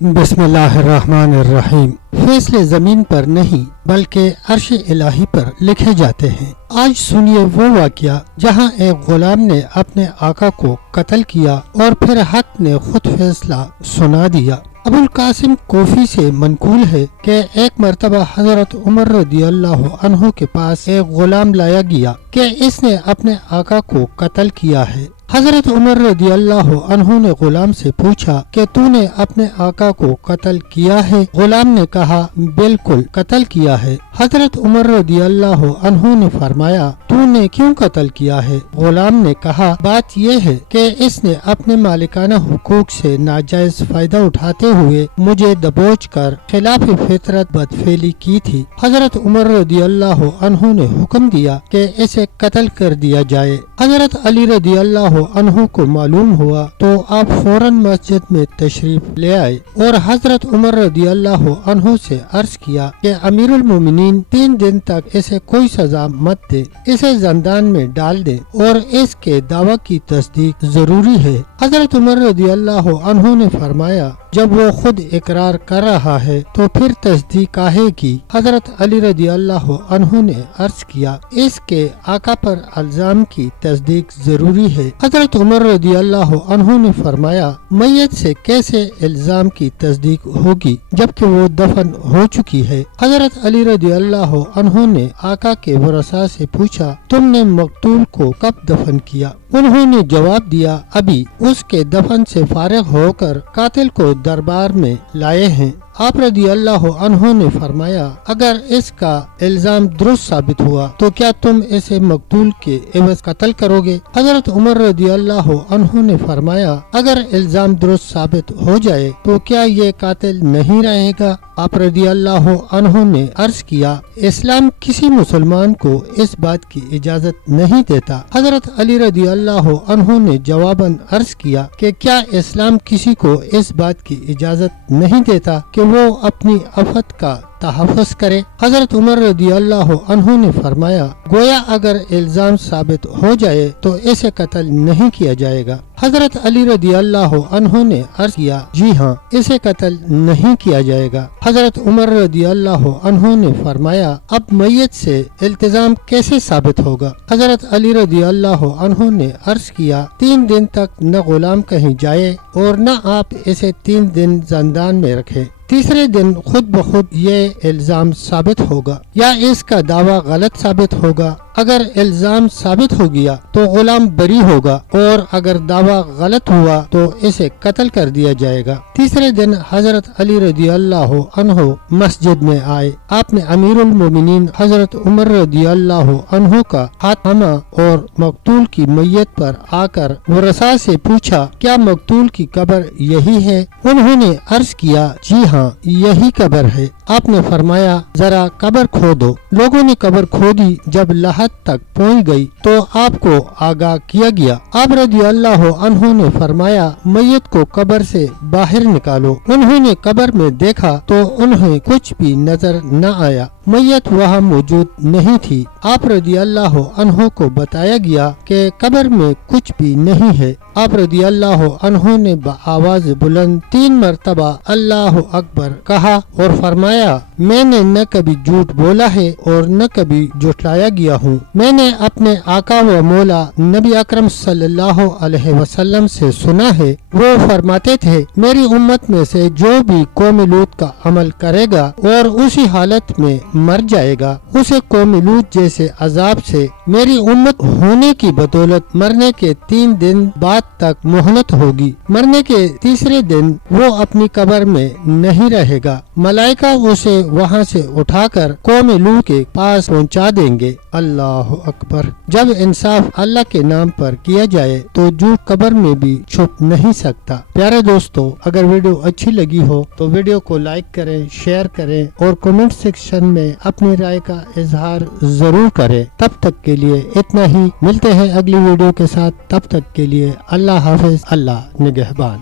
بسم اللہ الرحمن الرحیم۔ فیصلے زمین پر نہیں بلکہ عرش الہی پر لکھے جاتے ہیں۔ آج سنیے وہ واقعہ جہاں ایک غلام نے اپنے آقا کو قتل کیا اور پھر حق نے خود فیصلہ سنا دیا۔ ابو القاسم کوفی سے منقول ہے کہ ایک مرتبہ حضرت عمر رضی اللہ عنہ کے پاس ایک غلام لایا گیا کہ اس نے اپنے آقا کو قتل کیا ہے۔ حضرت عمر رضی اللہ عنہ نے غلام سے پوچھا کہ تو نے اپنے آقا کو قتل کیا ہے؟ غلام نے کہا بالکل قتل کیا ہے۔ حضرت عمر رضی اللہ عنہ نے فرمایا تو نے کیوں قتل کیا ہے؟ غلام نے کہا بات یہ ہے کہ اس نے اپنے مالکانہ حقوق سے ناجائز فائدہ اٹھاتے ہوئے مجھے دبوچ کر خلاف فطرت بدفعلی کی تھی۔ حضرت عمر رضی اللہ عنہ نے حکم دیا کہ اسے قتل کر دیا جائے۔ حضرت علی رضی اللہ عنہ کو معلوم ہوا تو آپ فوراً مسجد میں تشریف لے آئے اور حضرت عمر رضی اللہ عنہ سے عرض کیا کہ امیر المومنین 3 دن تک اسے کوئی سزا مت دے، اسے زندان میں ڈال دے اور اس کے دعویٰ کی تصدیق ضروری ہے۔ حضرت عمر رضی اللہ عنہ نے فرمایا جب وہ خود اقرار کر رہا ہے تو پھر تصدیق کاہے کی؟ حضرت علی رضی اللہ عنہ نے عرض کیا اس کے آقا پر الزام کی تصدیق ضروری ہے۔ حضرت عمر رضی اللہ عنہ نے فرمایا میت سے کیسے الزام کی تصدیق ہوگی جبکہ وہ دفن ہو چکی ہے؟ حضرت علی رضی اللہ عنہ نے آقا کے ورثاء سے پوچھا تم نے مقتول کو کب دفن کیا؟ انہوں نے جواب دیا ابھی اس کے دفن سے فارغ ہو کر قاتل کو دربار میں لائے ہیں۔ آپ رضی اللہ عنہ نے فرمایا اگر اس کا الزام درست ثابت ہوا تو کیا تم اسے مقتول کے عوض قتل کرو گے؟ حضرت عمر رضی اللہ عنہ نے فرمایا اگر الزام درست ثابت ہو جائے تو کیا یہ قاتل نہیں رہے گا؟ آپ رضی اللہ عنہ نے عرض کیا اسلام کسی مسلمان کو اس بات کی اجازت نہیں دیتا۔ حضرت علی رضی اللہ عنہ نے جواباً عرض کیا کہ کیا اسلام کسی کو اس بات کی اجازت نہیں دیتا کہ وہ اپنی عفت کا تحفظ کرے؟ حضرت عمر رضی اللہ عنہ نے فرمایا گویا اگر الزام ثابت ہو جائے تو اسے قتل نہیں کیا جائے گا۔ حضرت علی رضی اللہ عنہ نے عرض کیا جی ہاں اسے قتل نہیں کیا جائے گا۔ حضرت عمر رضی اللہ عنہ نے فرمایا اب میت سے التزام کیسے ثابت ہوگا؟ حضرت علی رضی اللہ عنہ نے عرض کیا 3 دن تک نہ غلام کہیں جائے اور نہ آپ اسے 3 دن زندان میں رکھیں، تیسرے دن خود بخود یہ الزام ثابت ہوگا یا اس کا دعویٰ غلط ثابت ہوگا۔ اگر الزام ثابت ہو گیا تو غلام بری ہوگا اور اگر دعویٰ غلط ہوا تو اسے قتل کر دیا جائے گا۔ تیسرے دن حضرت علی رضی اللہ عنہ مسجد میں آئے۔ آپ نے امیر المومنین حضرت عمر رضی اللہ عنہ کا ہاتھ تھاما اور مقتول کی میت پر آ کر ورثاء سے پوچھا کیا مقتول کی قبر یہی ہے؟ انہوں نے عرض کیا جی ہاں یہی قبر ہے۔ آپ نے فرمایا ذرا قبر کھودو۔ لوگوں نے قبر کھودی، جب لحد تک پہنچ گئی تو آپ کو آگاہ کیا گیا۔ آپ رضی اللہ عنہ نے فرمایا میت کو قبر سے باہر نکالو۔ انہوں نے قبر میں دیکھا تو انہیں کچھ بھی نظر نہ آیا، میت وہاں موجود نہیں تھی۔ آپ رضی اللہ عنہ کو بتایا گیا کہ قبر میں کچھ بھی نہیں ہے۔ آپ رضی اللہ عنہ نے بآواز بلند 3 مرتبہ اللہ اکبر کہا اور فرمایا میں نے نہ کبھی جھوٹ بولا ہے اور نہ کبھی جھٹلایا گیا ہوں۔ میں نے اپنے آقا و مولا نبی اکرم صلی اللہ علیہ وسلم سے سنا ہے، وہ فرماتے تھے میری امت میں سے جو بھی قوم لوط کا عمل کرے گا اور اسی حالت میں مر جائے گا اسے قوم لوط جیسے عذاب سے میری امت ہونے کی بدولت مرنے کے 3 دن بعد تک مہلت ہوگی۔ مرنے کے تیسرے دن وہ اپنی قبر میں نہیں رہے گا، ملائکہ اسے وہاں سے اٹھا کر قوم لوط کے پاس پہنچا دیں گے۔ اللہ اکبر۔ جب انصاف اللہ کے نام پر کیا جائے تو جھوٹ قبر میں بھی چھپ نہیں سکتا۔ پیارے دوستو اگر ویڈیو اچھی لگی ہو تو ویڈیو کو لائک کریں، شیئر کریں اور کمنٹ سیکشن میں اپنی رائے کا اظہار ضرور کریں۔ تب تک کے لیے اتنا ہی، ملتے ہیں اگلی ویڈیو کے ساتھ، تب تک کے لیے اللہ حافظ، اللہ نگہبان۔